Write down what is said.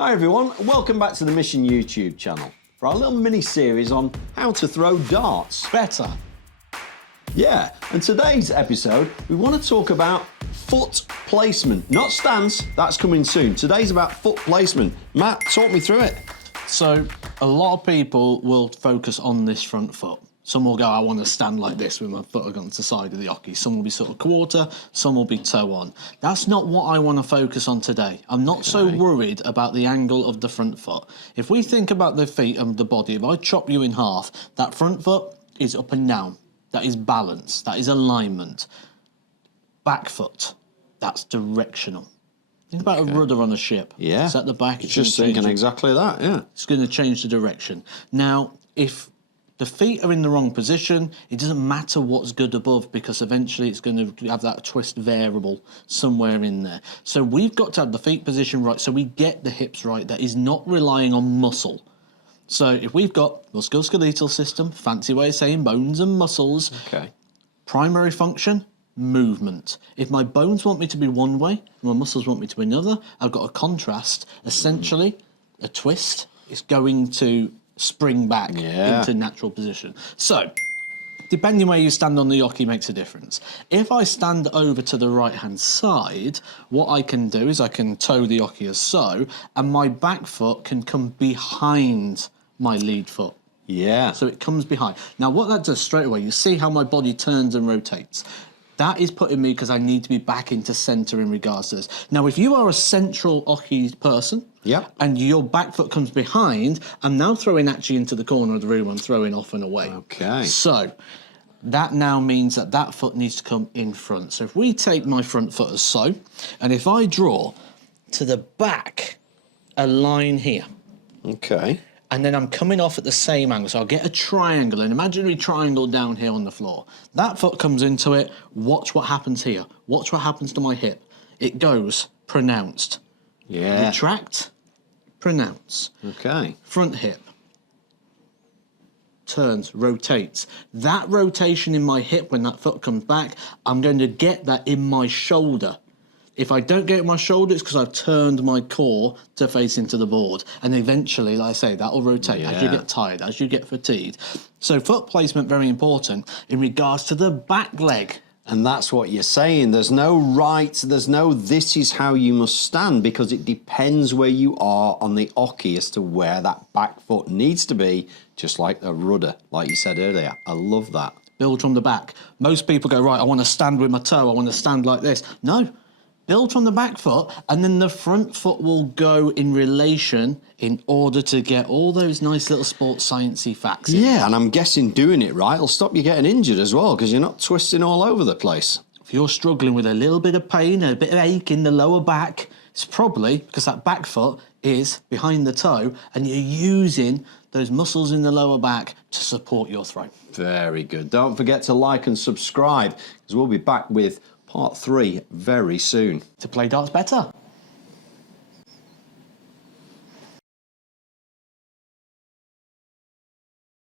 Hi everyone, welcome back to the Mission YouTube channel for our little mini-series on how to throw darts better. Yeah, and today's episode, we want to talk about foot placement. Not stance, that's coming soon. Today's about foot placement. Matt, talk me through it. So, a lot of people will focus on this front foot. Some will go, I want to stand like this with my foot against the side of the oche. Some will be sort of quarter, some will be toe on. That's not what I want to focus on today. I'm not so worried about the angle of the front foot. If we think about the feet and the body, if I chop you in half, that front foot is up and down. That is balance, that is alignment. Back foot, that's directional. Think about a rudder on a ship. Yeah. It's at the back. It's just thinking exactly that, yeah. It's going to change the direction. Now, if the feet are in the wrong position, it doesn't matter what's good above because eventually it's going to have that twist variable somewhere in there. So we've got to have the feet position right so we get the hips right. That is not relying on muscle. So if we've got musculoskeletal system, fancy way of saying bones and muscles, primary function, movement. If my bones want me to be one way, and my muscles want me to be another, I've got a contrast. Essentially, a twist is going to spring back into natural position. So, depending where you stand on the oche makes a difference. If I stand over to the right-hand side, what I can do is I can toe the oche as so, and my back foot can come behind my lead foot. Yeah. So it comes behind. Now, what that does straight away, you see how my body turns and rotates. That is putting me, because I need to be back into centre in regards to this. Now, if you are a central oche person, and your back foot comes behind, I'm now throwing actually into the corner of the room, I'm throwing off and away. Okay. So, that now means that that foot needs to come in front. So if we take my front foot as so, and if I draw to the back a line here. Okay. And then I'm coming off at the same angle. So I'll get a triangle, an imaginary triangle down here on the floor. That foot comes into it. Watch what happens here. Watch what happens to my hip. It goes pronounced. Yeah. Retract, pronounce. Okay. Front hip. Turns, rotates. That rotation in my hip when that foot comes back, I'm going to get that in my shoulder. If I don't get it in my shoulder, it's because I've turned my core to face into the board. And eventually, like I say, that'll rotate as you get tired, as you get fatigued. So foot placement, very important in regards to the back leg. And that's what you're saying. There's no right, there's no this is how you must stand, because it depends where you are on the oche as to where that back foot needs to be, just like a rudder, like you said earlier. I love that. Build from the back. Most people go, right, I want to stand with my toe, I want to stand like this. No. Build from the back foot, and then the front foot will go in relation in order to get all those nice little sports sciencey facts in. Yeah, and I'm guessing doing it right will stop you getting injured as well, because you're not twisting all over the place. If you're struggling with a little bit of pain, a bit of ache in the lower back, it's probably because that back foot is behind the toe, and you're using those muscles in the lower back to support your throw. Very good. Don't forget to like and subscribe, because we'll be back with Part 3 very soon. To play darts better.